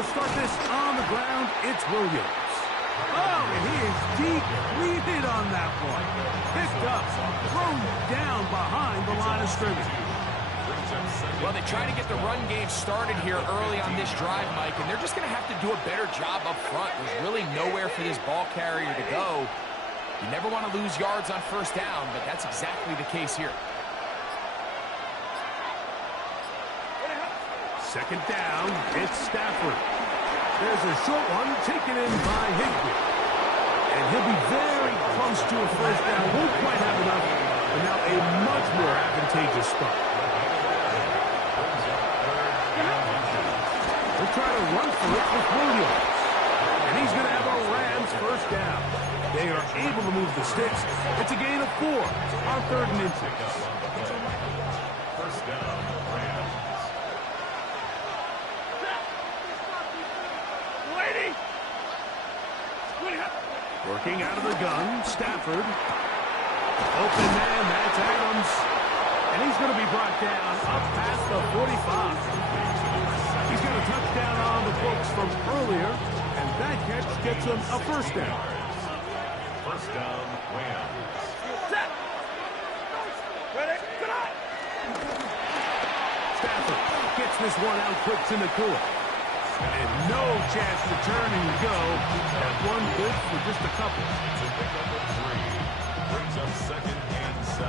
They'll start this on the ground. It's Williams. Oh, and he is depleted on that one. Picked up, thrown down behind the line of scrimmage. Well, they try to get the run game started here early on this drive, Mike, and they're just going to have to do a better job up front. There's really nowhere for this ball carrier to go. You never want to lose yards on first down, but that's exactly the case here. Second down, it's Stafford. There's a short one taken in by Higbee. And he'll be very close to a first down. Won't quite have enough, but now a much more advantageous spot. They'll try to run for it with Williams. And he's going to have a Rams first down. They are able to move the sticks. It's a gain of 4 on 3rd and inches. First down, Rams. Working out of the gun, Stafford. Open man, that's Adams. And he's going to be brought down up past the 45. He's got a touchdown on the books from earlier, and that catch gets him a first down. First down, Rams. Stafford gets this one out quick to Nakua. And no chance to turn and go. That one good for just a couple. To pick up a 3. Brings up 2nd and 7.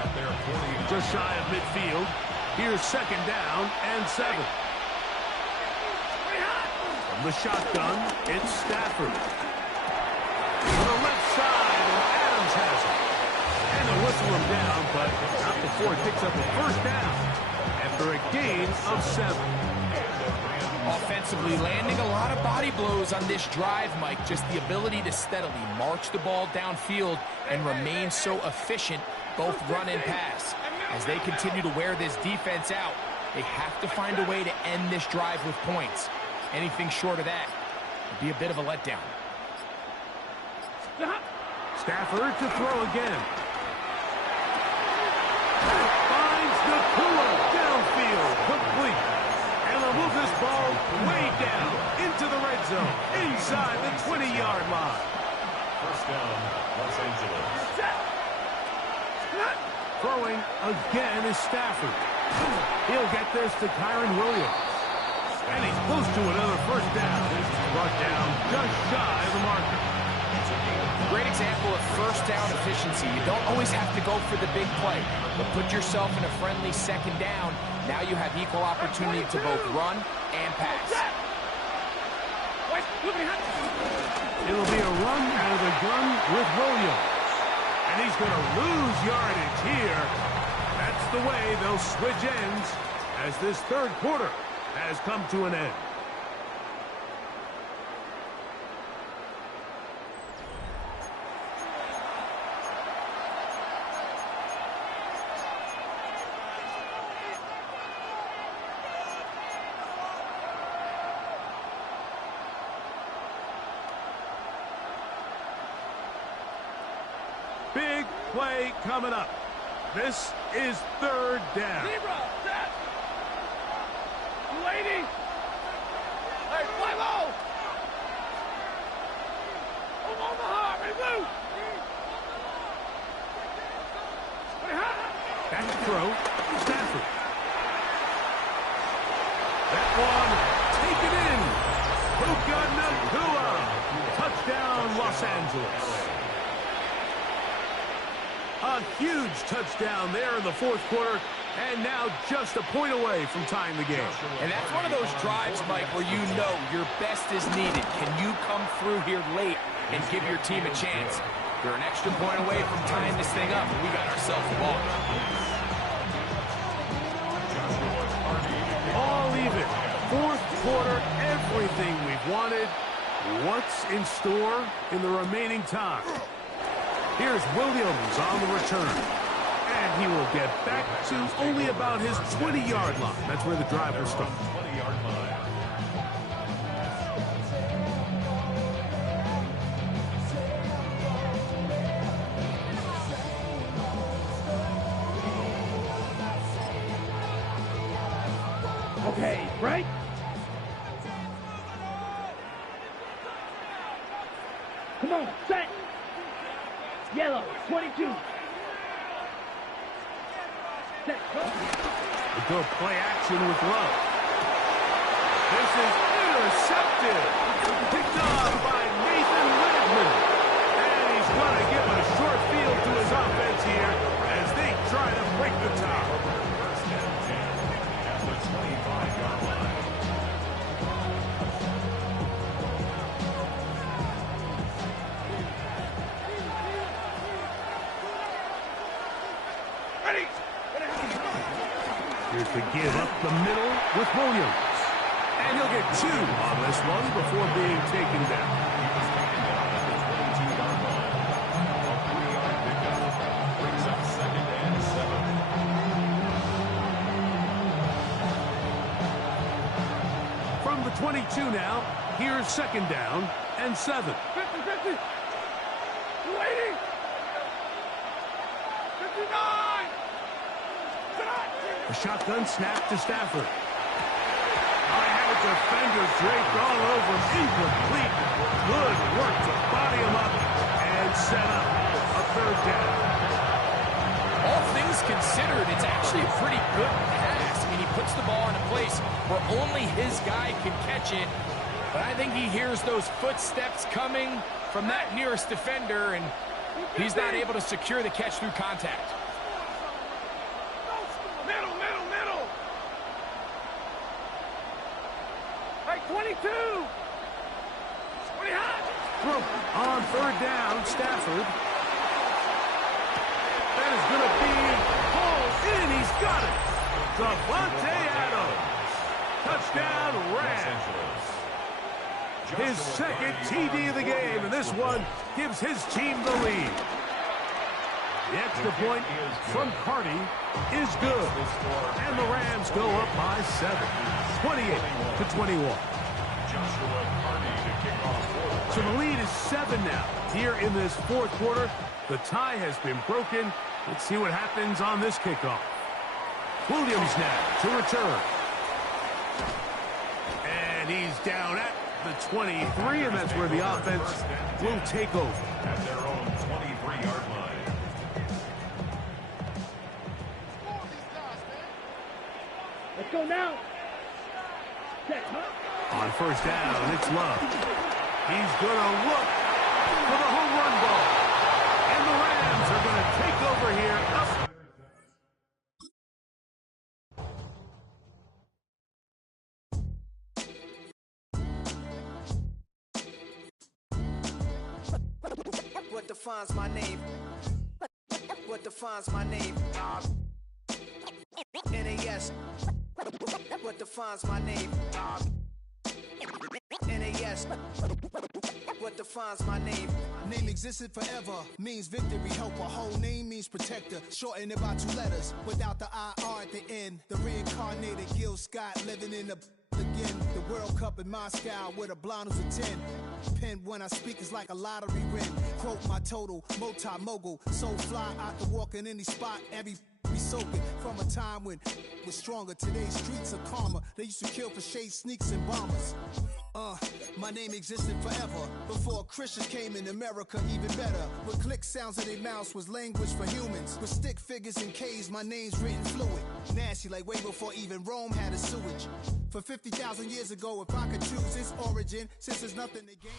At their 40. Just shy of midfield. Here's 2nd down and 7. From the shotgun, it's Stafford. On the left side, and Adams has it. And they'll whistle him down, but not before he picks up a first down after a gain of 7. Offensively, landing a lot of body blows on this drive, Mike. Just the ability to steadily march the ball downfield and remain so efficient, both run and pass. As they continue to wear this defense out, they have to find a way to end this drive with points. Anything short of that would be a bit of a letdown. Stafford to throw again. Finds Nakua downfield, complete. And they'll move this ball way down into the red zone, inside the 20-yard line. First down, Los Angeles. Throwing again is Stafford. He'll get this to Kyron Williams. And he's close to another first down. Brought down just shy of the marker. Great example of first down efficiency. You don't always have to go for the big play, but put yourself in a friendly 2nd down. Now you have equal opportunity to both run and pass. It'll be a run out of the gun with Williams. And he's going to lose yardage here. That's the way they'll switch ends as this 3rd quarter has come to an end. Big play coming up. This is 3rd down. Lady. Hey, play low. Omaha, move. Back to throw. Stafford. That one taken in. Puka Nakua. Touchdown, Los Angeles. A huge touchdown there in the 4th quarter, and now just a point away from tying the game. And that's one of those drives, Mike, where you know your best is needed. Can you come through here late and give your team a chance? They're an extra point away from tying this thing up, and we got ourselves a ball. All even. 4th quarter, everything we've wanted. What's in store in the remaining time? Here's Williams on the return. And he will get back to only about his 20-yard line. That's where the drive will start. 20-yard line. Okay, right? Come on, set. Yellow, 22. Set. They go play action with Love. This is intercepted. Picked off by Nathan Redmond. And he's going to give a short field to his offense here as they try to break the top. First and 10 at the 25-yard line. Ready. Here to give up the middle with Williams. And he'll get 2 on this one before being taken down. He was taken down at the 22-yard line. A 3-yard pickup brings up second and 7. From the 22 now, here's second down and 7. 50, 50. 280. 59. A shotgun snap to Stafford. I had a defender draped all over. Incomplete. Good work to body him up and set up a third down. All things considered, it's actually a pretty good pass. I mean, he puts the ball in a place where only his guy can catch it. But I think he hears those footsteps coming from that nearest defender, and he's not able to secure the catch through contact. Middle, middle, middle. Hey, 22. 20 high. On third down, Stafford. That is going to be hauled in. He's got it. Devontae Adams. Touchdown, Rams. His second TD of the game, and this one gives his team the lead. The extra point from Carty is good. And the Rams go up by 7, 28-21. So the lead is 7 now. Here in this fourth quarter, the tie has been broken. Let's see what happens on this kickoff. Williams now to return. And he's down at the 23, and that's where the offense will take over. At their own 23-yard line. Let's go now. Set. On first down, it's Love. He's going to look for the home run ball. And the Rams are going to take over here. What defines my name? What defines my name? NAS. What defines my name? NAS. What defines my name? Name existed forever, means victory, helper. Whole name means protector, shortened it by 2 letters, without the IR at the end. The reincarnated Gil Scott living in the again. The World Cup in Moscow with a blind who's a 10. Pen when I speak is like a lottery win. Quote my total, multi-mogul, so fly out to walk in any spot, every be soaking from a time when was stronger. Today's streets are calmer. They used to kill for shade sneaks and bombers. My name existed forever before Christians came in America, even better. With click sounds in their mouths was language for humans. With stick figures and K's, my name's written fluid. Nasty like way before even Rome had a sewage. For 50,000 years ago, if I could choose its origin, since there's nothing to gain.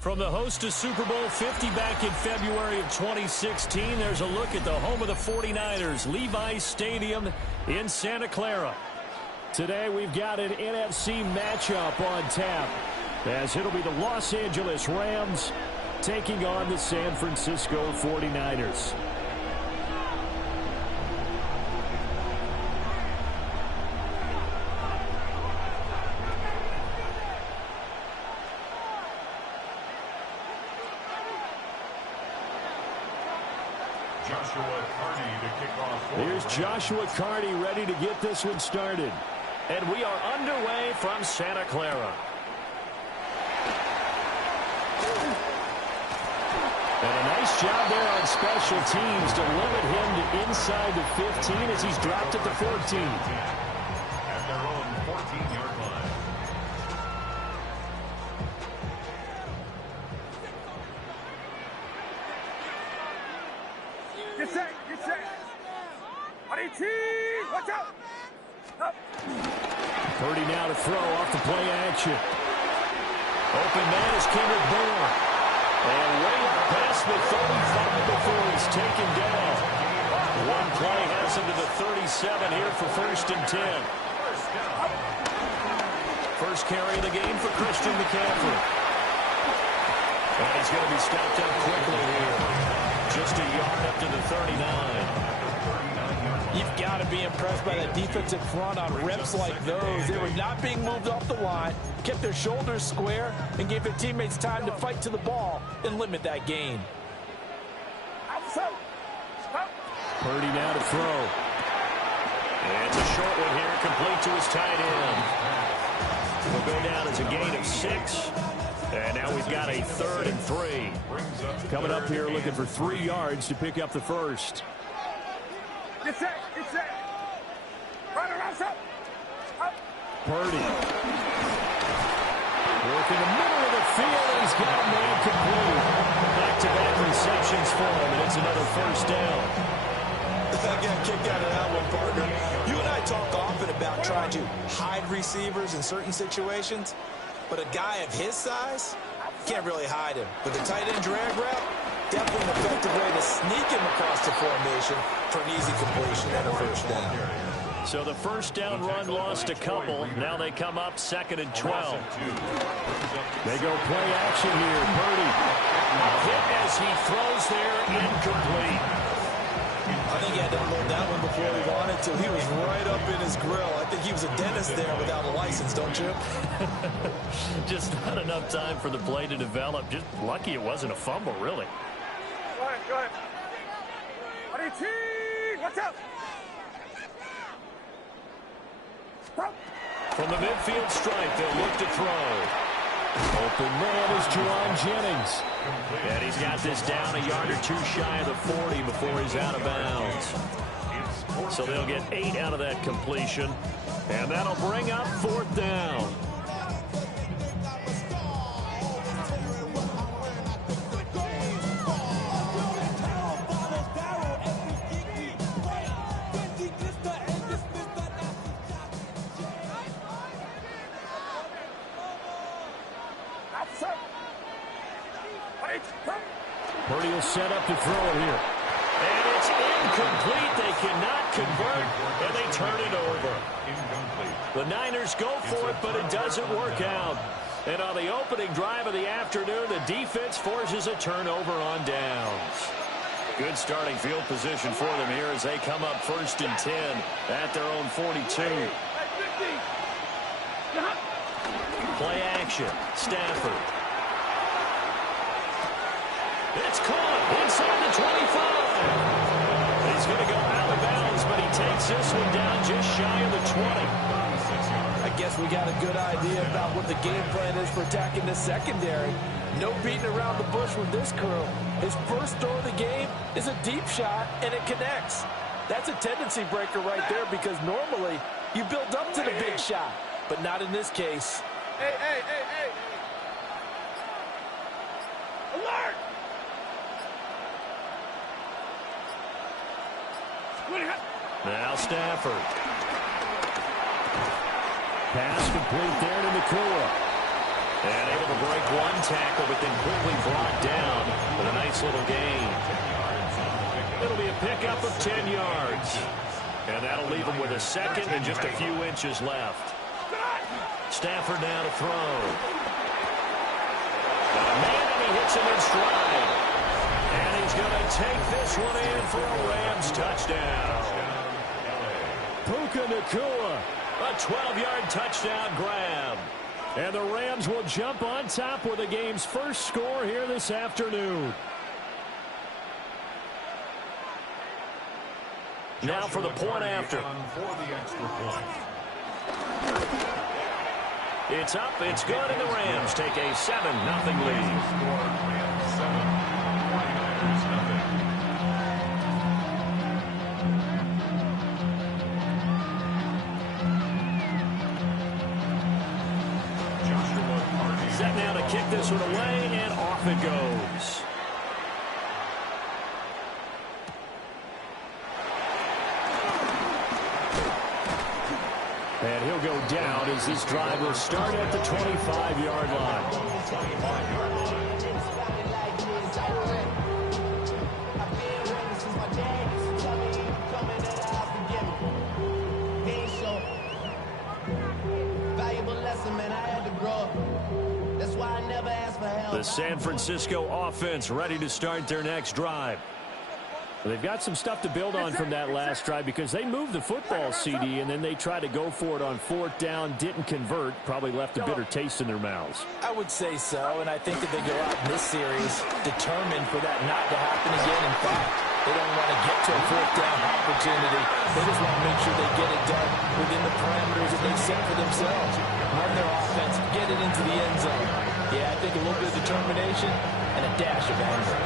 From the host to Super Bowl 50 back in February of 2016, there's a look at the home of the 49ers, Levi's Stadium in Santa Clara. Today we've got an NFC matchup on tap, as it'll be the Los Angeles Rams taking on the San Francisco 49ers. Here's Joshua Carty ready to get this one started. And we are underway from Santa Clara. And a nice job there on special teams to limit him to inside the 15 as he's dropped at the 14. At their own 14-yard line. Get set. Get set. Watch out. Up. Purdy now to throw off the play action. Open man is Kendrick Bourne. And way up past the 35 before he's taken down. One play has him to the 37 here for 1st and 10. First carry of the game for Christian McCaffrey. And he's going to be stopped up quickly here. Just a yard up to the 39. You've got to be impressed by that defensive front on reps like those. They were not being moved off the line, kept their shoulders square, and gave their teammates time to fight to the ball and limit that gain. Purdy now to throw. And it's a short one here, complete to his tight end. Will go down as a gain of 6. And now we've got a 3rd and 3. Coming up here looking for 3 yards to pick up the first. Get set. Get set. Run around, up. Purdy. Work in the middle of the field, and he's got a man complete. Back-to-back receptions for him, and it's another first down. I got kicked out of that one, partner. You and I talk often about trying to hide receivers in certain situations, but a guy of his size can't really hide him. With a tight end drag route, definitely an effective way to sneak him across the formation for an easy completion and a first down. So the first down run lost a couple. Now they come up 2nd and 12. They go play action here. Purdy. A hit as he throws there, incomplete. I think he had to unload that one before he wanted to. He was right up in his grill. I think he was a dentist there without a license, don't you? Just not enough time for the play to develop. Just lucky it wasn't a fumble, really. Go ahead. Watch out. From the midfield stripe, they'll look to throw. Open man is Juwan Jennings. And he's got this down a yard or 2 shy of the 40 before he's out of bounds. So they'll get 8 out of that completion. And that'll bring up 4th down. Purdy will set up to throw it here. And it's incomplete. They cannot convert, and they turn it over. The Niners go for it, but it doesn't work out. And on the opening drive of the afternoon, the defense forces a turnover on downs. Good starting field position for them here as they come up 1st and 10 at their own 42. Play action. Stafford. It's caught inside the 25. He's going to go out of bounds, but he takes this one down just shy of the 20. I guess we got a good idea about what the game plan is for attacking the secondary. No beating around the bush with this crew. His first throw of the game is a deep shot, and it connects. That's a tendency breaker right there because normally you build up to the big shot, but not in this case. Hey. Alert! Now Stafford. Pass complete there to Nakua. And able to break one tackle, but then quickly brought down with a nice little gain. It'll be a pickup of 10 yards. And that'll leave him with a 2nd and just a few inches left. Stafford now to throw. Got a man, and he hits him in stride. And he's going to take this one in for a Rams touchdown. Puka Nakua, a 12-yard touchdown grab. And the Rams will jump on top with the game's first score here this afternoon. Now for the point after. It's up, it's good, and the Rams take a 7-0 lead. Set now to kick this one away, and off it goes. go down as this drive will start at the 25-yard line. The San Francisco offense ready to start their next drive. They've got some stuff to build on from that last drive because they moved the football, CD, and then they tried to go for it on fourth down, didn't convert, probably left a bitter taste in their mouths. I would say so, and I think that they go out in this series determined for that not to happen again. In fact, they don't want to get to a fourth down opportunity. They just want to make sure they get it done within the parameters that they've set for themselves. Run their offense, get it into the end zone. Yeah, I think a little bit of determination and a dash of anger.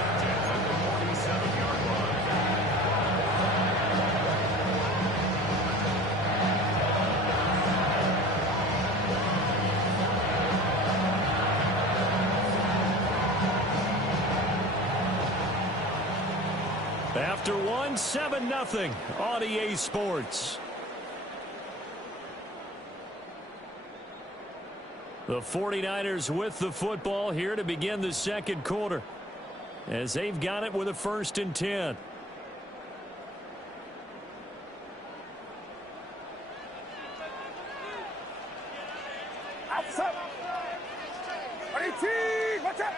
After one, 7-0 on EA Sports. The 49ers with the football here to begin the second quarter, as they've got it with a 1st and 10. Outside. Watch out.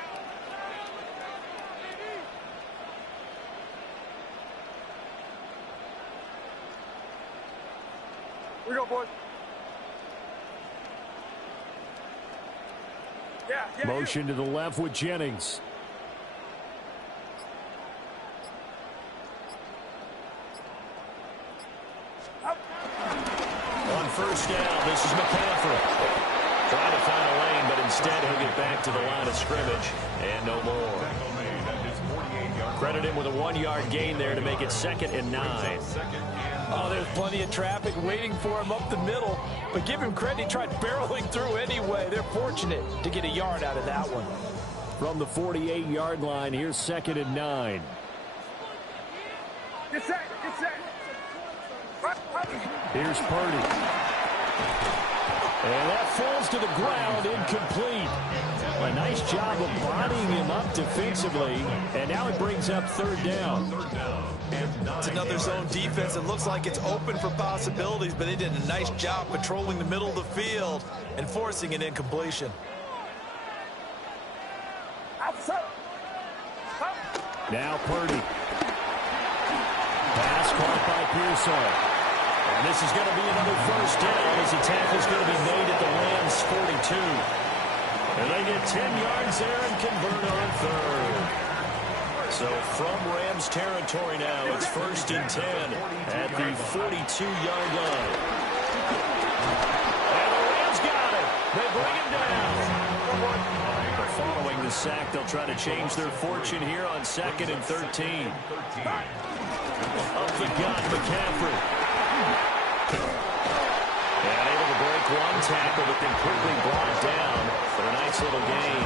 We go, boys. Yeah, Motion to the left with Jennings. On first down, this is McCaffrey. Trying to find a lane, but instead he'll get back to the line of scrimmage. And no more. Credit him with a 1-yard gain there to make it 2nd and 9. Oh, there's plenty of traffic waiting for him up the middle. But give him credit, he tried barreling through anyway. They're fortunate to get a yard out of that one. From the 48-yard line, here's 2nd and 9. Get set. Here's Purdy. And that falls to the ground, incomplete. A nice job of bodying him up defensively, and now it brings up 3rd down. It's another zone defense. It looks like it's open for possibilities, but they did a nice job patrolling the middle of the field and forcing an incompletion. Now Purdy. Pass caught by Pearson. And this is going to be another 1st down as the tackle's going to be made at the Rams' 42. And they get 10 yards there and convert on 3rd. So from Rams territory now, it's 1st and 10 at the 42-yard line. And the Rams got it. They bring him down. Following the sack, they'll try to change their fortune here on 2nd and 13. Up the gun, McCaffrey. And able to break one tackle, but then quickly brought down for a nice little gain.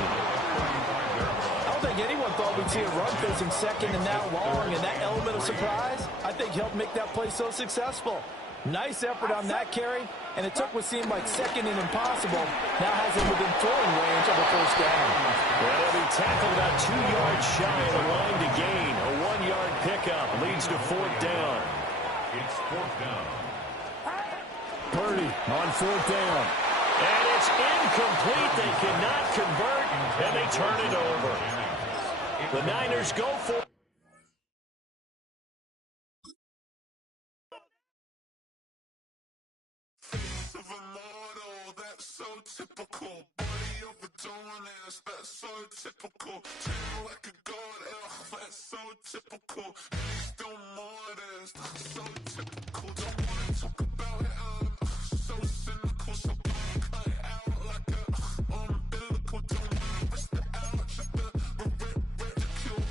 I don't think anyone thought we'd see a run facing 2nd and that long, and that element of surprise, I think, helped make that play so successful. Nice effort on that carry, and it took what seemed like 2nd and impossible. Now has him within throwing range of a 1st down. Well, he'll be tackled about 2 yards shy of the line to gain. A 1-yard pickup leads to 4th down. It's 4th down. Purdy on 4th down. And it's incomplete. They cannot convert, and they turn it over. The Niners go for it. So typical, body of a donut, that's so typical. Chain like a god, that's so typical. Still more, that's so typical. Don't wanna talk about it, so cynical. So cut it out like a umbilical. Don't wanna risk the out, just the ridicule.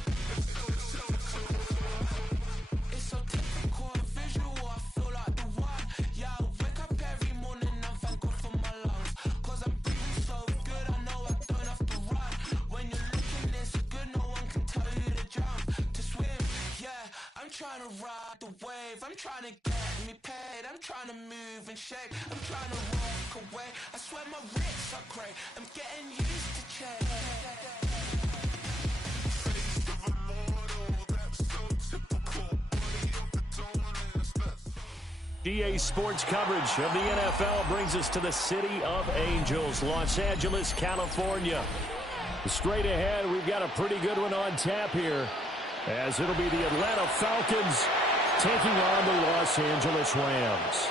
It's so typical, the visual, I feel like the one. Yeah, I wake up every morning, I'm thankful for my lungs. Cause I'm breathing so good, I know I don't have to run. When you're looking this good, no one can tell you to jump, to swim. Yeah, I'm trying to ride the wave. I'm trying to get me paid. I'm trying to move and shake. I'm trying to walk away. I swear my wrists are great. I'm getting used to change. GA Sports coverage of the NFL brings us to the City of Angels, Los Angeles, California. Straight ahead, we've got a pretty good one on tap here, as it'll be the Atlanta Falcons taking on the Los Angeles Rams.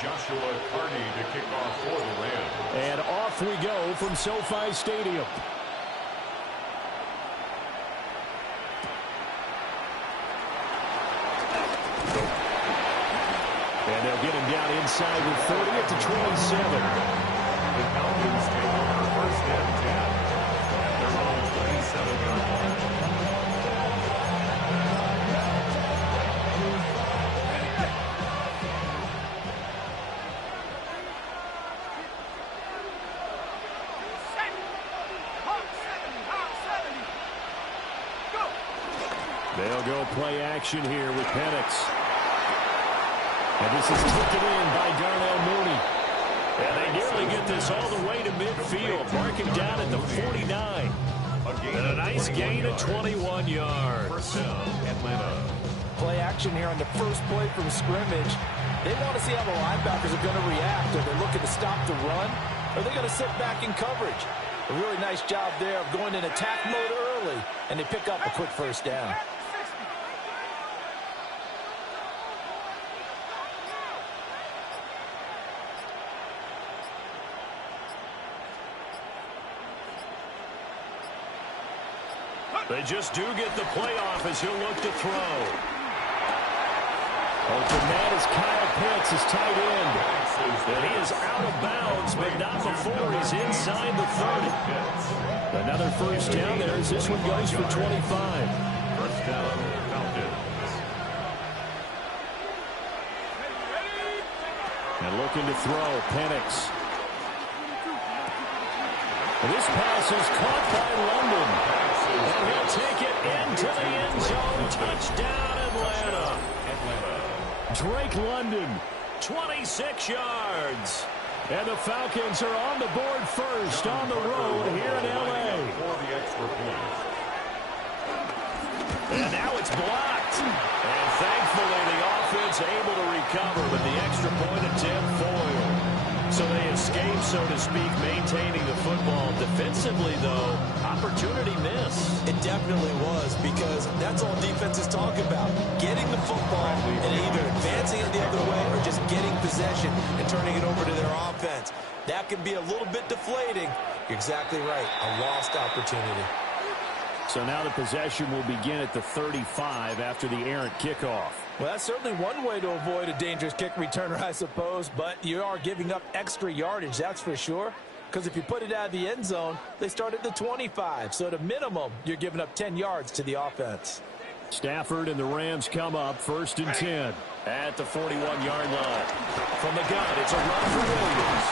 Joshua Carney to kick off for the Rams. And off we go from SoFi Stadium. And they'll get him down inside with 30 at the 27. The Falcons take over first and 10 at their own 27-yard line. They'll go play action here with Penix. And this is taken in by Darnell Mooney. And they nearly get this all the way to midfield. Marking down at the 49. And a nice gain of 21 yards. First down, Atlanta. Play action here on the first play from scrimmage. They want to see how the linebackers are going to react. Are they looking to stop the run? Or are they going to sit back in coverage? A really nice job there of going in attack mode early. And they pick up a quick first down. They just do get the playoff as he'll look to throw. Open man is Kyle Pitts, his tight end. And he is out of bounds, but not before he's inside the 30. Another first down there as this one goes for 25. First down, Falcons. And looking to throw, Penix. This pass is caught by London. And he'll take it into the end zone. Touchdown, Atlanta. Drake London, 26 yards. And the Falcons are on the board first on the road here in L.A. For the extra point. And now it's blocked. And thankfully the offense able to recover, but the extra point attempt foiled. So they escape, so to speak, maintaining the football. Defensively, though, opportunity missed. It definitely was, because that's all defenses talk about. Getting the football and either advancing it the other way or just getting possession and turning it over to their offense. That can be a little bit deflating. You're exactly right. A lost opportunity. So now the possession will begin at the 35 after the errant kickoff. Well, that's certainly one way to avoid a dangerous kick returner, I suppose, but you are giving up extra yardage, that's for sure. Because if you put it out of the end zone, they start at the 25. So at a minimum, you're giving up 10 yards to the offense. Stafford and the Rams come up first and 10 at the 41-yard line. From the gun, it's a run for Williams.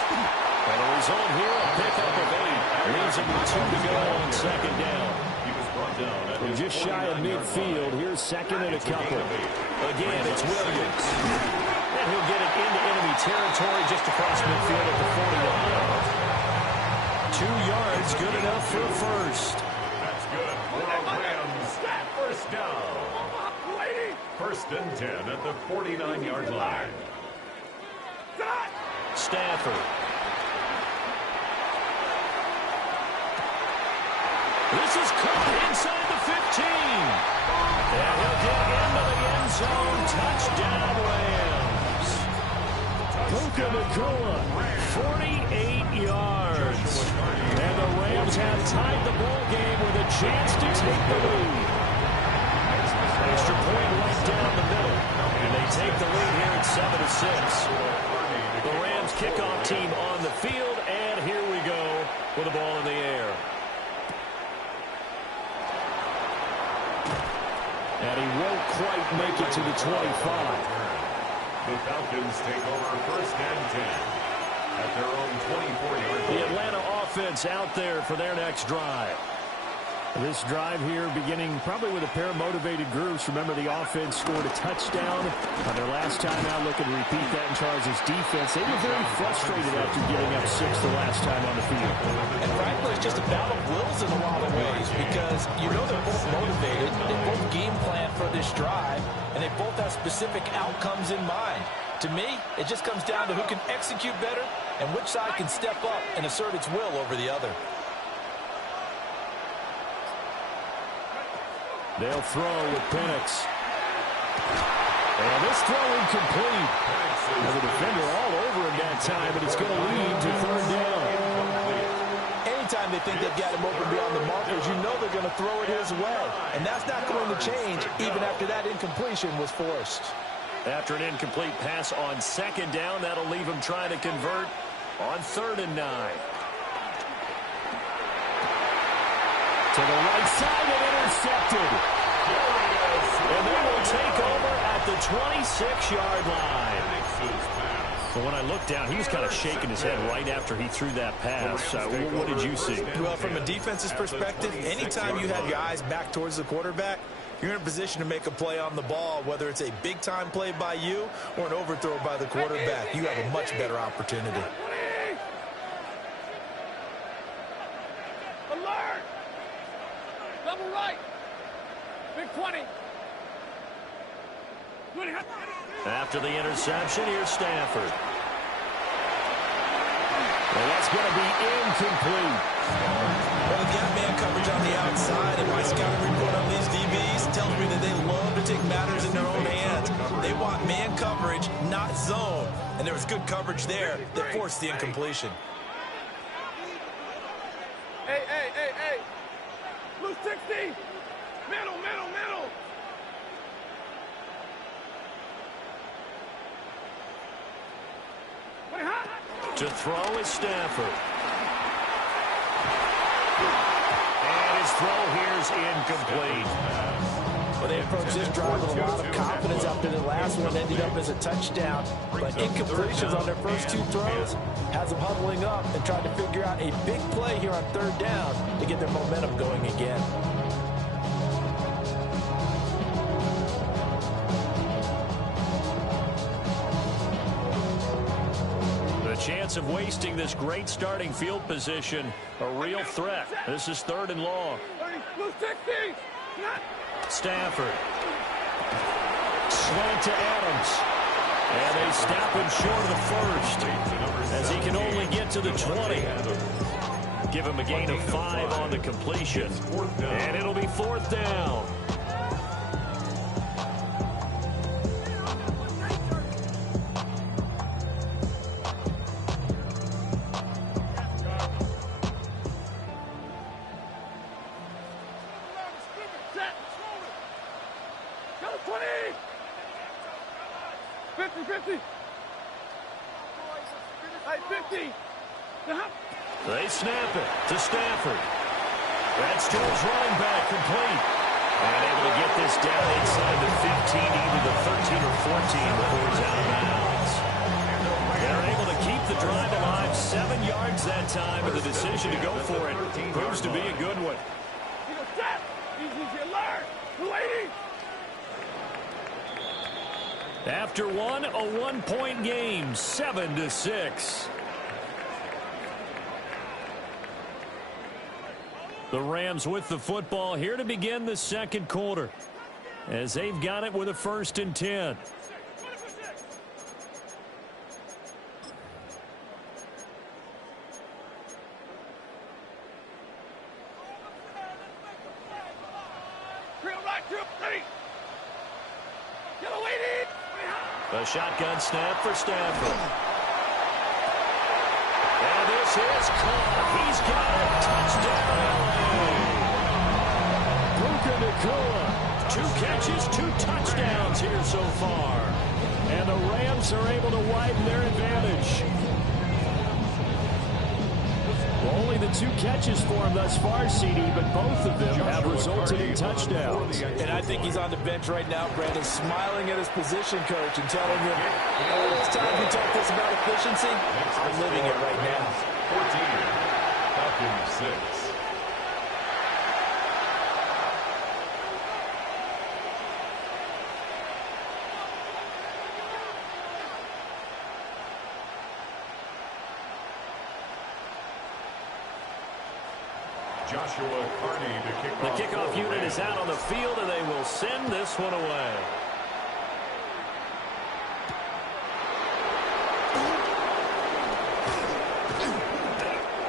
And the result here, a pickup of 8. Leaves him with 2 to go on second down. From just shy of midfield, here's second and a couple. Again, it's Williams. And he'll get it into enemy territory just across midfield at the 49. 2 yards, good enough for a first. That's good. For the Rams, first down. First and 10 at the 49-yard line. Stafford. This is caught inside the 15. And he'll get into the end zone. Touchdown, Rams. Puka Nacua, 48 yards. And the Rams have tied the ball game with a chance to take the lead. Extra point right down the middle. And they take the lead here at 7-6. The Rams kickoff team on the field. And here we go with the ball in the air. And he won't quite make it to the 25. The Falcons take over first and 10 at their own 24-yard line. The Atlanta offense out there for their next drive. This drive here beginning probably with a pair of motivated groups. Remember, the offense scored a touchdown on their last time out. Looking to repeat that in Chargers defense. They were very frustrated after giving up 6 the last time on the field. And frankly, it's just a battle of wills in a lot of ways because you know they're both motivated. They both game plan for this drive, and they both have specific outcomes in mind. To me, it just comes down to who can execute better and which side can step up and assert its will over the other. They'll throw with Penix. And this throw incomplete. And the defender all over him that time, but it's going to lead to third down. Anytime they think they've got him open beyond the markers, you know they're going to throw it his way. And that's not going to change even after that incompletion was forced. After an incomplete pass on second down, that'll leave him trying to convert on 3rd and 9. To the right side and intercepted. And they will take over at the 26-yard line. But when I looked down, he was kind of shaking his head right after he threw that pass. What did you see? Well, from a defense's perspective, anytime you have your eyes back towards the quarterback, you're in a position to make a play on the ball, whether it's a big-time play by you or an overthrow by the quarterback. You have a much better opportunity. Alert! Double right. Big 20. After the interception, here's Stafford. Well, that's going to be incomplete. Well, they've got man coverage on the outside, and my scouting report on these DBs tells me that they love to take matters in their own hands. They want man coverage, not zone. And there was good coverage there that forced the incompletion. Hey, hey, hey, hey. Blue 60. Middle, middle, middle. Wait, huh? To throw is Stafford. And his throw here's incomplete. Well, they approached this drive with a lot of confidence after the last one ended up as a touchdown. But incompletions on their first 2 throws has them huddling up and trying to figure out a big play here on 3rd down to get their momentum going again. The chance of wasting this great starting field position, a real threat. This is 3rd and long. Blue 60. Stafford. Slant to Adams. And they stop him short of the first as he can only get to the 20. Give him a gain of 5 on the completion. And it'll be 4th down. They snap it to Stafford. That's to his running back, complete. And able to get this down inside the 15, either the 13 or 14 before he's out of bounds. They're able to keep the drive alive, 7 yards that time, and the decision to go for it proves to be a good one. After one, a 1-point game, 7-6. The Rams with the football here to begin the 2nd quarter as they've got it with a 1st and 10. A shotgun snap for Stafford. And this is caught. He's got it. Touchdown, LA. Puka Nacua. 2 catches, 2 touchdowns here so far. And the Rams are able to widen their advantage. only the 2 catches for him thus far, CD, but both of them have resulted in touchdowns. And I think he's on the bench right now, Brandon, smiling at his position coach and telling him, all those times we talk this about efficiency, I'm living it right now. 14, Falcons 6. Joshua Carney to kick off. The kickoff unit is out on the field, and they will send this one away.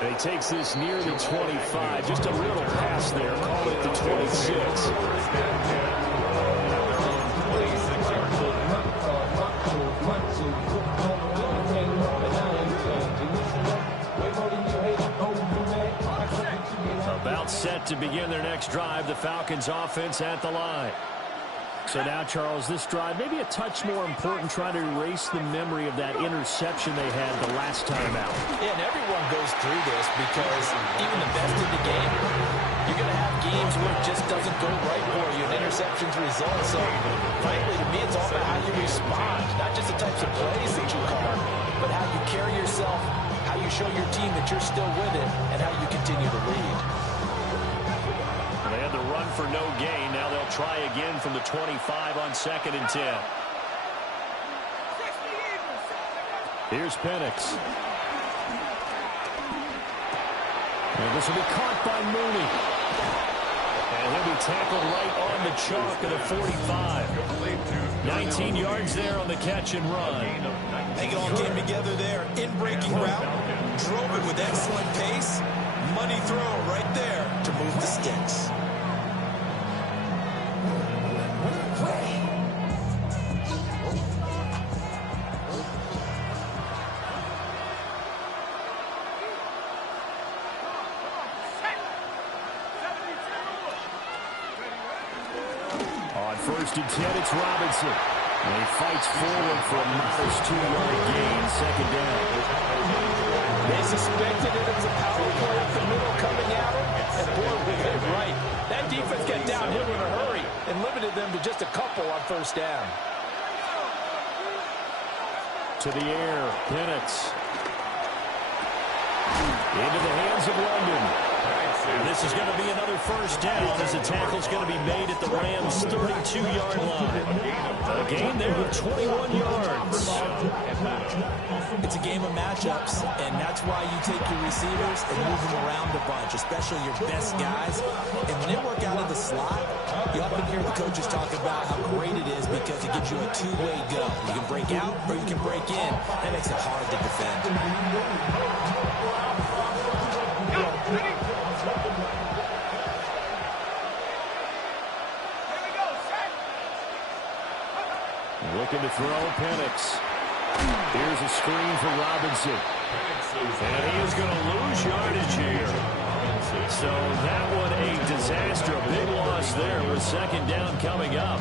And he takes this near the 25. Just a little pass there. Call it the 26. About set to begin their next drive. The Falcons offense at the line. So now, Charles, this drive maybe a touch more important, trying to erase the memory of that interception they had the last time out. Yeah, and everyone goes through this because even the best in the game, you're going to have games where it just doesn't go right for you and interceptions result. So, frankly, to me, it's all about how you respond, not just the types of plays that you call, but how you carry yourself, how you show your team that you're still with it, and how you continue to lead. They had the run for no gain. Now they'll try again from the 25 on 2nd and 10. Here's Penix. And this will be caught by Mooney. And he'll be tackled right on the chalk at a 45. 19 yards there on the catch and run. They all came together there. In-breaking route. Drove it with excellent pace. Money throw right there to move the sticks. On 1st and 10, it's Robinson. And he fights forward for a modest 2-yard gain, 2nd down. They suspected it was a power play up the middle coming at him, and boy, we hit it right. That defense got downhill in a hurry and limited them to just a couple on 1st down. To the air, Penix. Into the hands of London. And this is going to be another 1st down as the tackle's going to be made at the Rams' 32-yard line. A gain there of 21 yards. It's a game of matchups, and that's why you take your receivers and move them around a bunch, especially your best guys. And when they work out of the slot, you often hear the coaches talk about how great it is because it gives you a two-way go. You can break out or you can break in. That makes it hard to defend. Looking to throw, Penix. Here's a screen for Robinson. And he is going to lose yardage here. So that one a disaster. A big loss there with 2nd down coming up.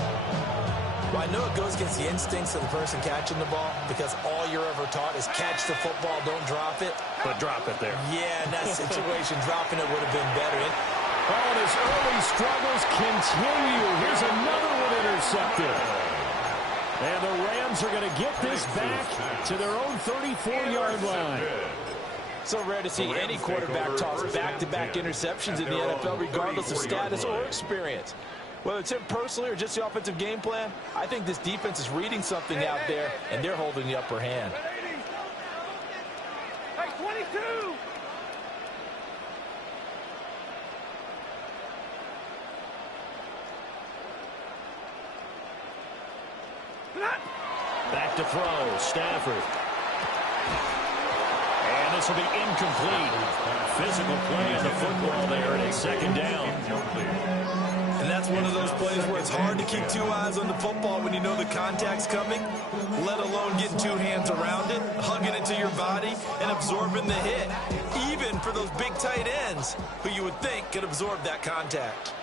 Well, I know it goes against the instincts of the person catching the ball because all you're ever taught is catch the football, don't drop it. But drop it there. Yeah, in that situation, dropping it would have been better. Oh, and his early struggles continue. Here's another one intercepted. And the Rams are going to get this back to their own 34-yard line. So rare to see any quarterback toss back-to-back interceptions in the NFL, regardless of status or experience. Whether it's him personally or just the offensive game plan, I think this defense is reading something out there, and they're holding the upper hand. Hey, 22! Back to throw, Stafford. And this will be incomplete. Physical play on the football there, and it's 2nd down. And that's one of those plays where it's hard to keep 2 eyes on the football when you know the contact's coming, let alone getting 2 hands around it, hugging it to your body, and absorbing the hit. Even for those big tight ends who you would think could absorb that contact.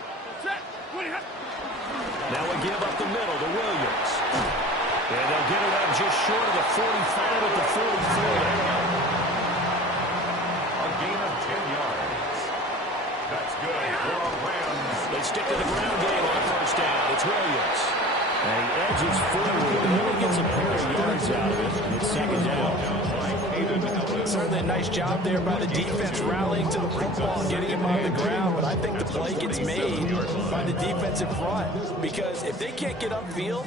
Now we give up the middle to Williams. And they'll get it up just short of the 45 at the 44. A gain of 10 yards. That's good for a Rams. They stick to the ground game on first down. It's Williams. And he edges forward and really gets a pair of yards out of it. And it's second down. Certainly a nice job there by the defense rallying to the football and getting him on the ground. But I think the play gets made by the defensive front. Because if they can't get upfield,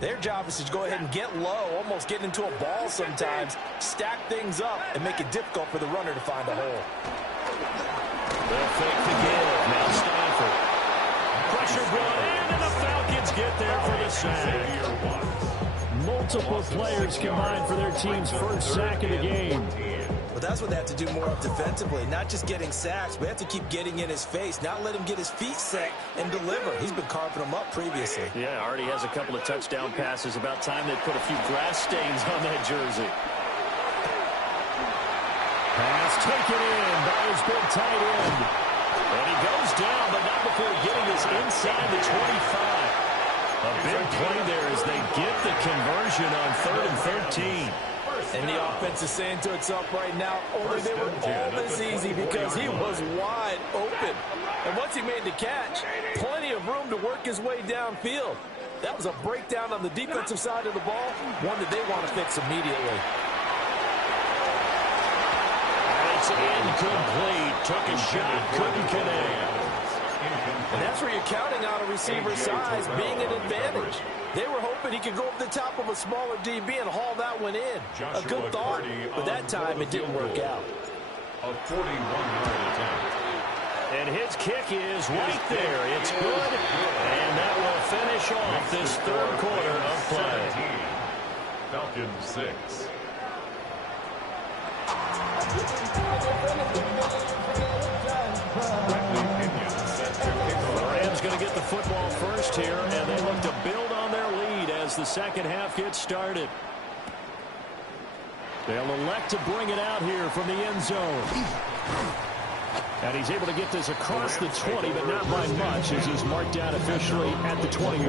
their job is to go ahead and get low, almost get into a ball sometimes, stack things up, and make it difficult for the runner to find a hole. They'll fake the give. Now Stanford. Pressure brought in, and the Falcons get there for the sack. Multiple players combined for their team's first sack of the game. But that's what they have to do more of defensively, not just getting sacks, but they have to keep getting in his face, not let him get his feet set and deliver. He's been carving them up previously. Yeah, already has a couple of touchdown passes. About time they put a few grass stains on that jersey. Pass taken in by his big tight end. And he goes down, but not before getting this inside the 25. A big play there as they get the conversion on 3rd and 13. And the offense is saying to itself right now, only they were all this easy because he was wide open. And once he made the catch, plenty of room to work his way downfield. That was a breakdown on the defensive side of the ball, one that they want to fix immediately. It's incomplete. Took a shot, couldn't connect. And that's where you're counting on a receiver's size being an advantage. They were hoping he could go over the top of a smaller DB and haul that one in. A good thought, but that time it didn't work out. A 41-yard attempt. And his kick is right there. It's good. And that will finish off this third quarter of play. Falcons 6. The Rams going to get the football first here, and they look to build on their lead as the second half gets started. They'll elect to bring it out here from the end zone. And he's able to get this across the 20, but not by much as he's marked out officially at the 21.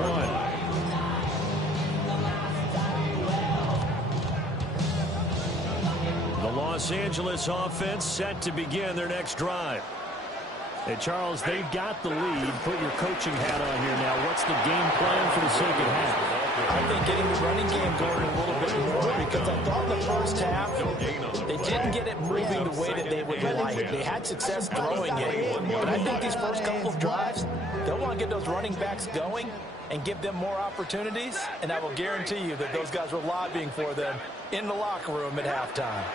The Los Angeles offense set to begin their next drive. Hey, Charles, they've got the lead. Put your coaching hat on here now. What's the game plan for the second half? I think getting the running game going a little bit more because I thought in the first half they didn't get it moving the way that they would like. They had success throwing it, but I think these first couple of drives, they'll want to get those running backs going and give them more opportunities, and I will guarantee you that those guys were lobbying for them in the locker room at halftime.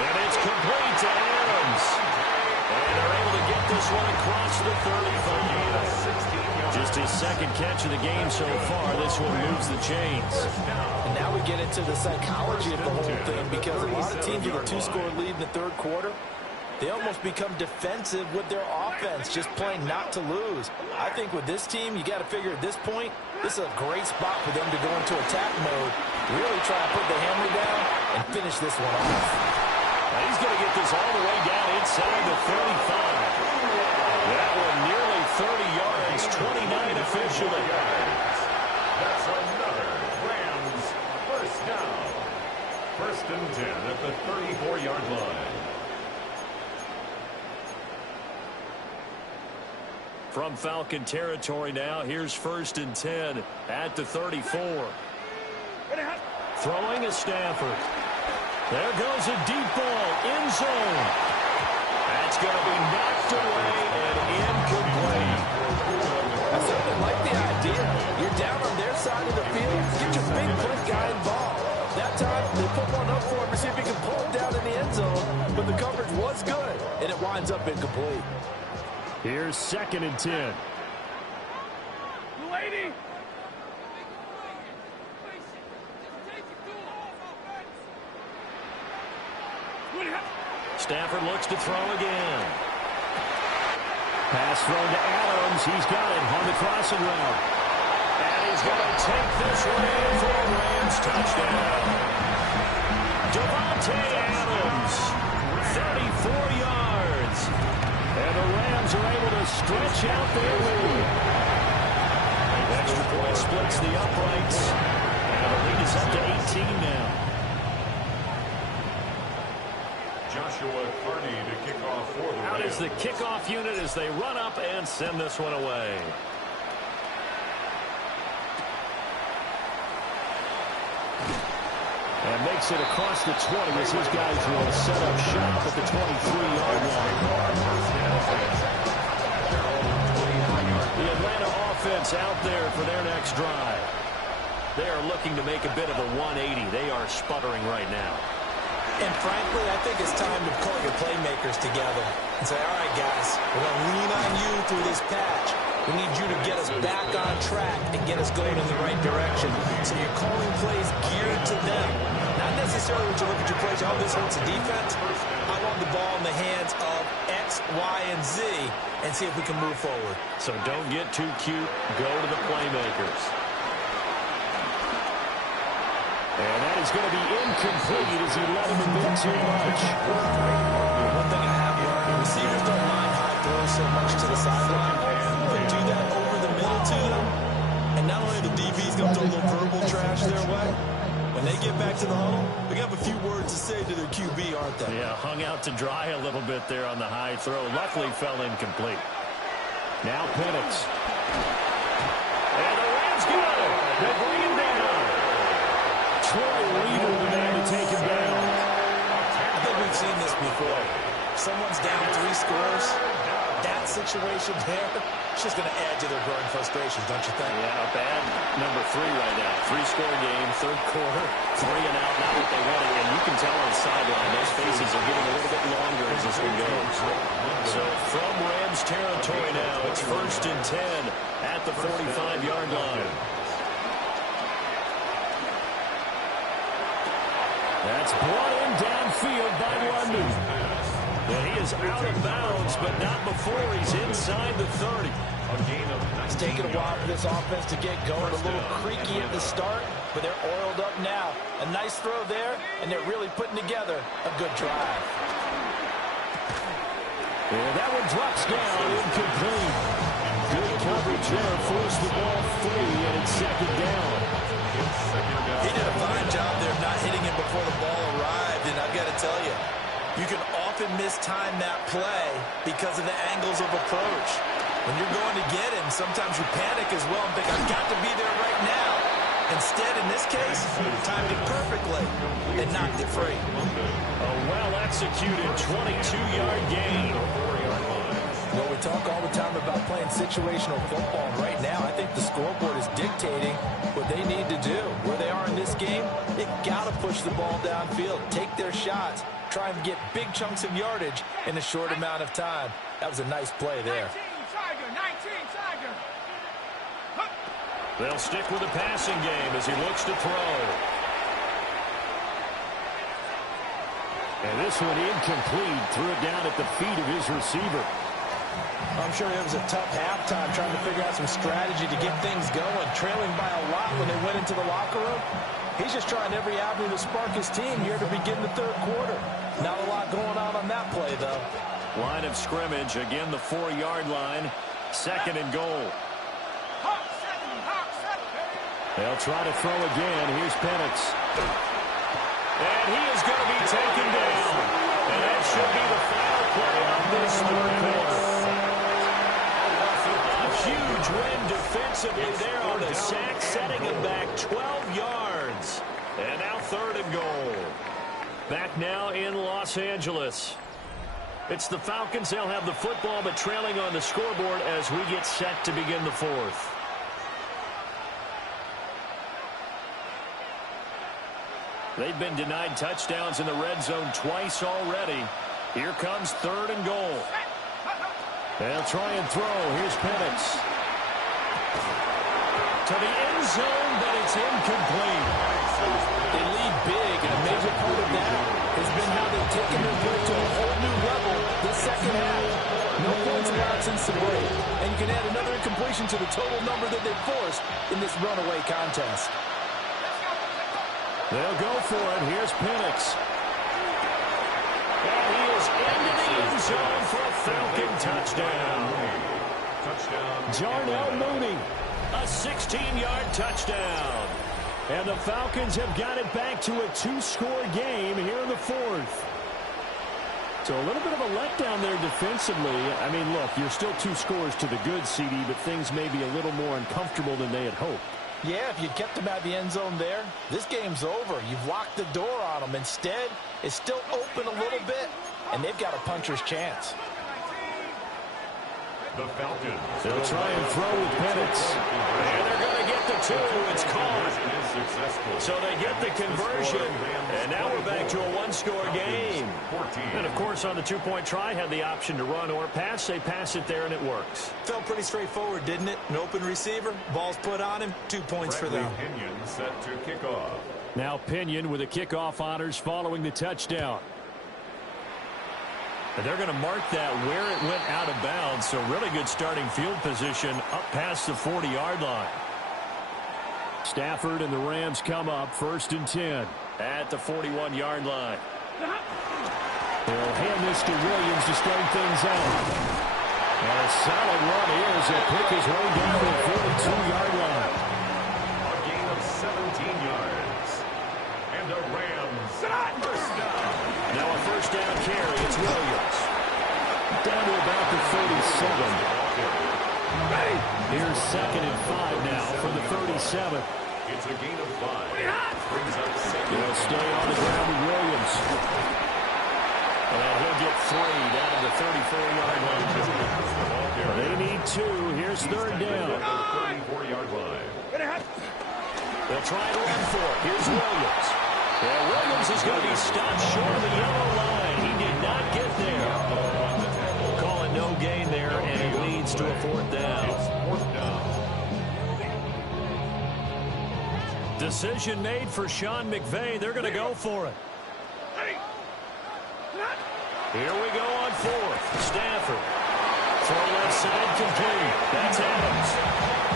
And it's complete to Adams. And they're able to get this one across the 35. Just his second catch of the game so far. This one moves the chains. And now we get into the psychology of the whole thing because a lot of teams with a two-score lead in the third quarter, they almost become defensive with their offense, just playing not to lose. I think with this team, you got to figure at this point, this is a great spot for them to go into attack mode, really try to put the hammer down and finish this one off. Now he's going to get this all the way down inside the 35. That one nearly 30 yards, 29 officially. That's another Rams first down. 1st and 10 at the 34-yard line. From Falcon territory now, here's 1st and 10 at the 34. Throwing is Stafford. There goes a deep ball, end zone. That's going to be knocked away and incomplete. I certainly like the idea. You're down on their side of the field. Get your big play guy involved. That time, they put one up for him to see if he can pull it down in the end zone. But the coverage was good, and it winds up incomplete. Here's 2nd and 10. Lady! Stafford looks to throw again. Pass thrown to Adams. He's got it on the crossing route. And he's going to take this one in for a Rams touchdown. Devontae Adams, 34 yards. And the Rams are able to stretch out their lead. Extra point splits the uprights. And the lead is up to 18 now. to kick off for the Out is the kickoff unit as they run up and send this one away. And makes it across the 20 as his guys will set up shop at the 23-yard line. The Atlanta offense out there for their next drive. They are looking to make a bit of a 180. They are sputtering right now. And frankly, I think it's time to call your playmakers together and say, all right, guys, we're going to lean on you through this patch. We need you to get us back on track and get us going in the right direction. So you're calling plays geared to them. Not necessarily when you look at your plays, oh, this hurts the defense. I want the ball in the hands of X, Y, and Z and see if we can move forward. So don't get too cute. Go to the playmakers. And that is going to be incomplete as he let him a bit too much. One thing I have learned, receivers don't mind high throws so much to the sideline. But do that over the middle to them, and not only the DB's going to throw a little verbal trash their way, when they get back to the huddle, they're going to have a few words to say to their QB, aren't they? Yeah, hung out to dry a little bit there on the high throw. Luckily fell incomplete. Now Penix. And the Rams got it. They bring him down. Troy Reader the man to take him down. I think we've seen this before. Someone's down 3 scores. That situation there, it's just going to add to their growing frustrations, don't you think? Yeah, bad number 3 right now. 3-score game, third quarter, 3 and out, not what they wanted. And you can tell on the sideline, those faces are getting a little bit longer as this one goes. So from Rams territory now, it's 1st and 10 at the 45-yard line. That's brought in downfield by London. And he is out of bounds, but not before he's inside the 30. It's taken a while for this offense to get going. A little creaky at the start, but they're oiled up now. A nice throw there, and they're really putting together a good drive. And that one drops down, incomplete. Good coverage there, forced the ball free, and it's 2nd down. He did a fine job there of not hitting him before the ball arrived, and I've got to tell you, you can often mistime that play because of the angles of approach. When you're going to get him, sometimes you panic as well and think, I've got to be there right now. Instead, in this case, timed it perfectly and knocked it free. A well-executed 22-yard gain. Well, we talk all the time about playing situational football. Right now, I think the scoreboard is dictating what they need to do. Where they are in this game, they've got to push the ball downfield, take their shots, try and get big chunks of yardage in a short amount of time. That was a nice play there. 19 Tiger. They'll stick with the passing game as he looks to throw. And this one incomplete. Threw it down at the feet of his receiver. I'm sure it was a tough halftime trying to figure out some strategy to get things going. Trailing by a lot when they went into the locker room. He's just trying every avenue to spark his team here to begin the 3rd quarter. Not a lot going on that play, though. Line of scrimmage, again the 4-yard line. 2nd and goal. They'll try to throw again. Here's Penix. And he is going to be taken down. And that should be the final play of this 3rd quarter. A huge win defensively there on the sack, setting him back 12 yards. And now 3rd and goal. Back now in Los Angeles. It's the Falcons. They'll have the football, but trailing on the scoreboard as we get set to begin the 4th. They've been denied touchdowns in the red zone twice already. Here comes 3rd and goal. They'll try and throw. Here's Penix. To the end zone, but it's incomplete. They lead big, and a major part of that has been how they've taken their play to a whole new level this 2nd half. No points allowed since the break, and you can add another incompletion to the total number that they forced in this runaway contest. They'll go for it. Here's Penix. And he is into the end zone for a Falcon touchdown. Jarnell Mooney, a 16-yard touchdown. And the Falcons have got it back to a 2-score game here in the 4th. So a little bit of a letdown there defensively. I mean, look, you're still 2 scores to the good, CD, but things may be a little more uncomfortable than they had hoped. Yeah, if you kept them out of the end zone there, this game's over. You've locked the door on them. Instead, it's still open a little bit, and they've got a puncher's chance. The Falcons. They'll try and throw with Penix. And they're going to get the 2. It's called. So they get the conversion. And now we're back to a 1-score game. And, of course, on the 2-point try, had the option to run or pass. They pass it there, and it works. Felt pretty straightforward, didn't it? An open receiver, ball's put on him, 2 points for them. Pinion set to kick off. Now Pinion with the kickoff honors following the touchdown. And they're going to mark that where it went out of bounds. So really good starting field position up past the 40-yard line. Stafford and the Rams come up 1st and 10 at the 41-yard line. They'll hand this to Williams to start things out. And a solid run here as he'll pick his way down to the 42-yard line. A gain of 17 yards. And the Rams first down. Now a first down carry. It's Williams. Down to about the 37. Here's 2nd and 5 now for the 37. It's a gain of 5. Brings up 2nd. He'll stay on the ground with Williams. And he'll get 3 down to the 34-yard line. They need 2. Here's 3rd down. 34-yard line. They'll try to run for it. Here's Williams. Yeah, Williams is going to be stopped short of the yellow line. He did not get there. Calling no gain there, and it leads to a 4th down. Decision made for Sean McVay. They're going to go for it. Here we go on 4th. Stafford. Throw left side complete. That's Adams.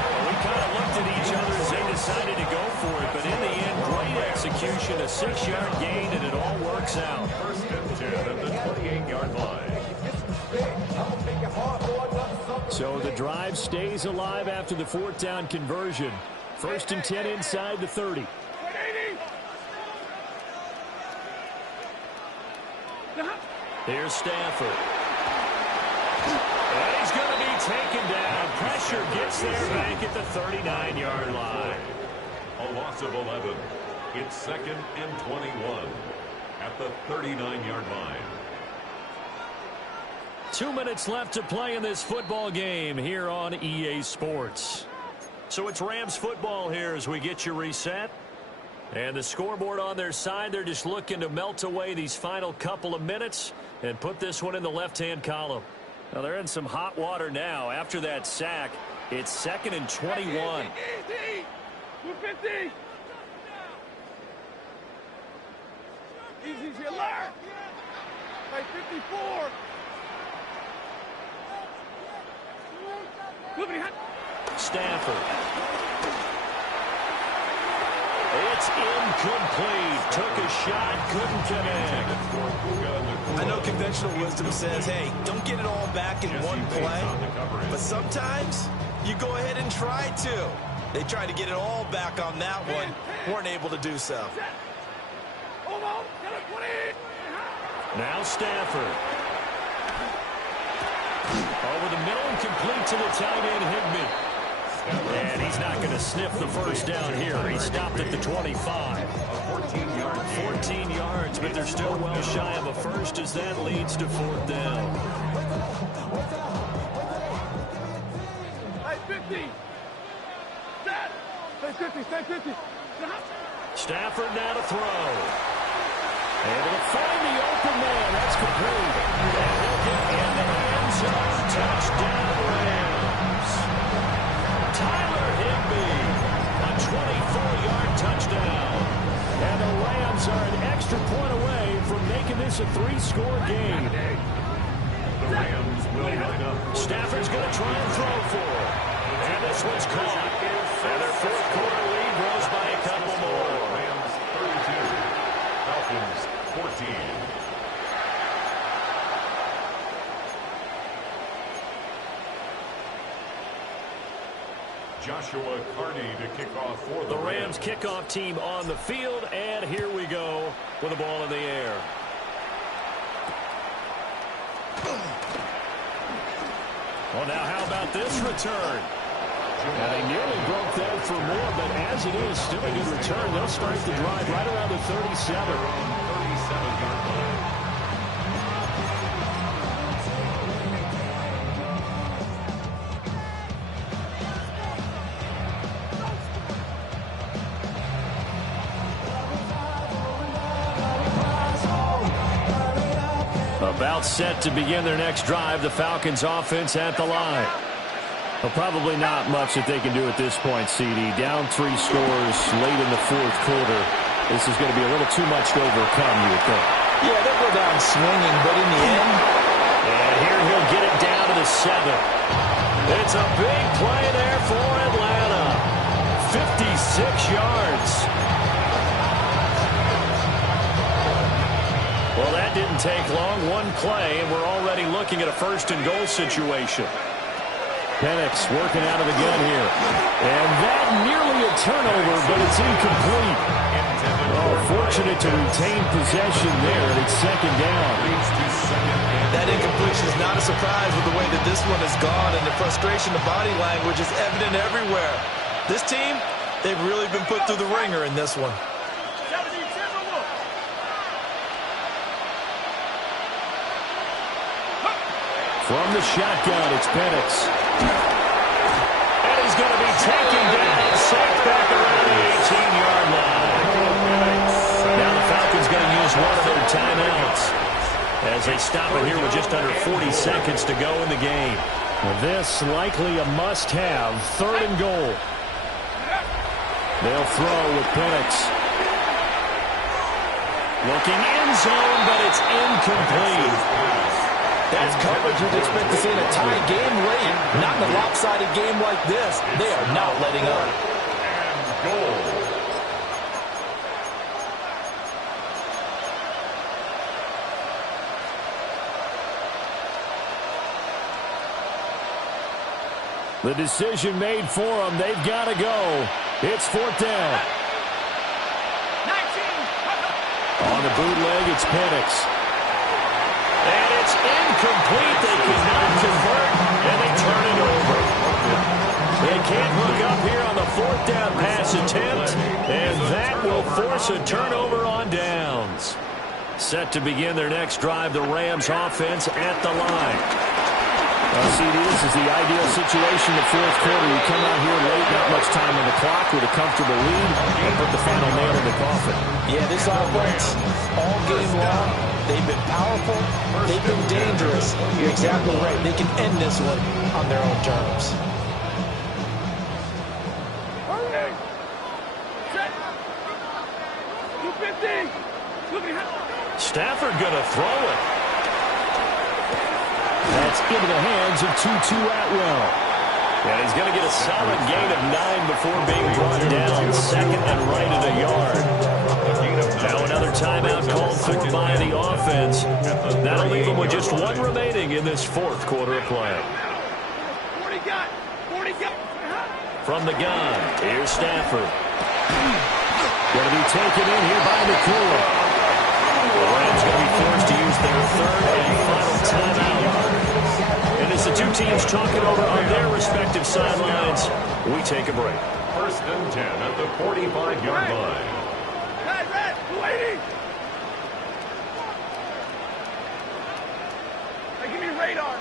Well, we kind of looked at each other as they decided to go for it, but in the end, great execution, a 6-yard gain, and it all works out. 1st and 10 at the 28-yard line. So the drive stays alive after the 4th down conversion. 1st and 10 inside the 30. Here's Stafford. And he's going to be taken down. Pressure gets there back at the 39-yard line. A loss of 11. It's 2nd and 21 at the 39-yard line. 2 minutes left to play in this football game here on EA Sports. So it's Rams football here as we get you reset. And the scoreboard on their side, they're just looking to melt away these final couple of minutes and put this one in the left-hand column. Now they're in some hot water now. After that sack, it's 2nd and 21. 250. Easy, alert. By 54. Stafford. It's incomplete. Took a shot, couldn't connect. I know conventional wisdom says, hey, don't get it all back in one play. But sometimes you go ahead and try to. They tried to get it all back on that one. Weren't able to do so. Now Stafford. Over the middle and complete to the tight end, Higbee. And he's not going to sniff the first down here. He stopped at the 25. 14 yards, but they're still well shy of a first as that leads to 4th down. 50. Stay 50. Stafford now to throw. And he'll find the open man. That's complete. And he'll get in the end zone. Touchdown, Rams. Tyler Higbee, a 24-yard touchdown. And the Rams are an extra point away from making this a 3-score game. The Rams will line up. Stafford's going to try and throw for it. And this one's caught. And their 4th quarter lead grows by a couple more. Rams 32, Falcons 14. Joshua Carney to kick off for The Rams kickoff team on the field, and here we go with the ball in the air. Well, now how about this return? Yeah, they nearly broke that for more, but as it is, still a good return. They'll start the drive right around the 37. About set to begin their next drive, the Falcons offense at the line. Well, probably not much that they can do at this point, CD. Down 3 scores late in the fourth quarter. This is going to be a little too much to overcome, you would think. Yeah, they'll go down swinging, but in the end. And here he'll get it down to the 7. It's a big play there for Atlanta. 56 yards. Well, that didn't take long. One play, and we're already looking at a first-and-goal situation. Penix working out of the gun here. And that nearly a turnover, but it's incomplete. Oh, fortunate to retain possession there, and it's second down. That incompletion is not a surprise with the way that this one has gone, and the frustration, the body language is evident everywhere. This team, they've really been put through the ringer in this one. From the shotgun, it's Penix. And he's going to be taken down and sacked back around the 18-yard line. Now the Falcons going to use one of their timeouts as they stop it here with just under 40 seconds to go in the game. Well, this likely a must-have, 3rd and goal. They'll throw with Penix. Looking end zone, but it's incomplete. That's coverage you'd expect to see in a tie game late. Not in a lopsided game like this. They are not letting up. And goal. The decision made for them. They've got to go. It's 4th down. 19. On the bootleg, it's Penix. And it's incomplete. They cannot convert, and they turn it over. They can't hook up here on the 4th down pass attempt, and that will force a turnover on downs. Set to begin their next drive, the Rams offense at the line. CD, this is the ideal situation in the fourth quarter. You come out here late, not much time on the clock with a comfortable lead, and put the final nail in the coffin. Yeah, this offense, all game long, they've been powerful, they've been dangerous. You're exactly right. They can end this one on their own terms. Stafford going to throw it. That's into the hands of Tutu Atwell. And he's going to get a solid gain of 9 before being brought down, 2nd and right at a yard. Now another timeout called for by the offense. That'll leave them with just 1 remaining in this 4th quarter of play. From the gun, here's Stafford. Going to be taken in here by Nakua. The Rams going to be forced to use their 3rd and final timeout. And as the two teams talk it over on their respective sidelines, we take a break. 1st and 10 at the 45-yard line. Red, waiting. Hey, give me radar.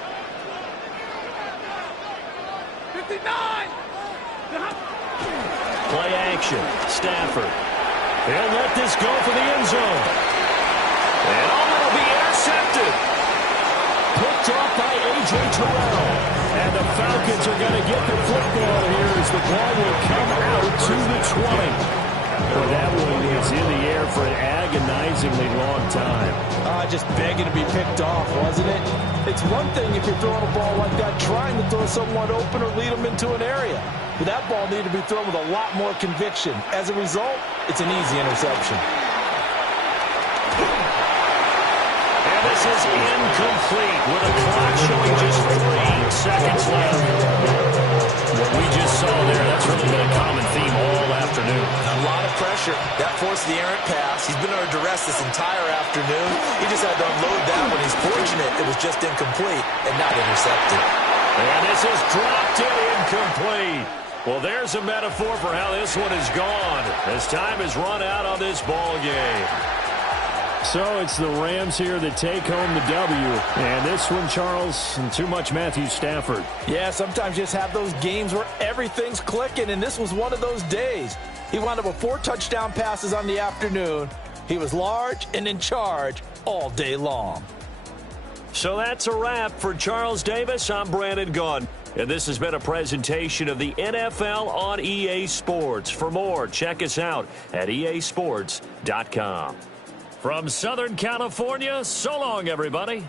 59. Play action. Stafford. He'll let this go for the end zone. And it'll be intercepted. Picked off by A.J. Terrell. And the Falcons are going to get the football here as the ball will come out to the 20. Well, that one is in the air for an agonizingly long time. Just begging to be picked off, wasn't it? It's one thing if you're throwing a ball like that, trying to throw someone open or lead them into an area. But that ball needed to be thrown with a lot more conviction. As a result, it's an easy interception. This is incomplete with a clock showing just 3 seconds left. What we just saw there, that's really been a common theme all afternoon. A lot of pressure. That forced the errant pass. He's been under duress this entire afternoon. He just had to unload that one. He's fortunate it was just incomplete and not intercepted. And this is dropped in incomplete. Well, there's a metaphor for how this one is gone as time has run out on this ball game. So it's the Rams here that take home the W. And this one, Charles, too much Matthew Stafford. Yeah, sometimes you just have those games where everything's clicking, and this was one of those days. He wound up with 4 touchdown passes on the afternoon. He was large and in charge all day long. So that's a wrap for Charles Davis. I'm Brandon Gunn. And this has been a presentation of the NFL on EA Sports. For more, check us out at easports.com. From Southern California, so long, everybody.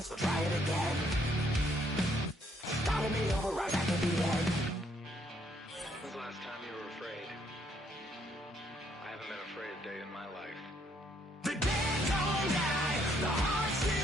So try it again. Started me over right back at the end. When's the last time you were afraid? I haven't been afraid a day in my life. The dead don't die, the heart still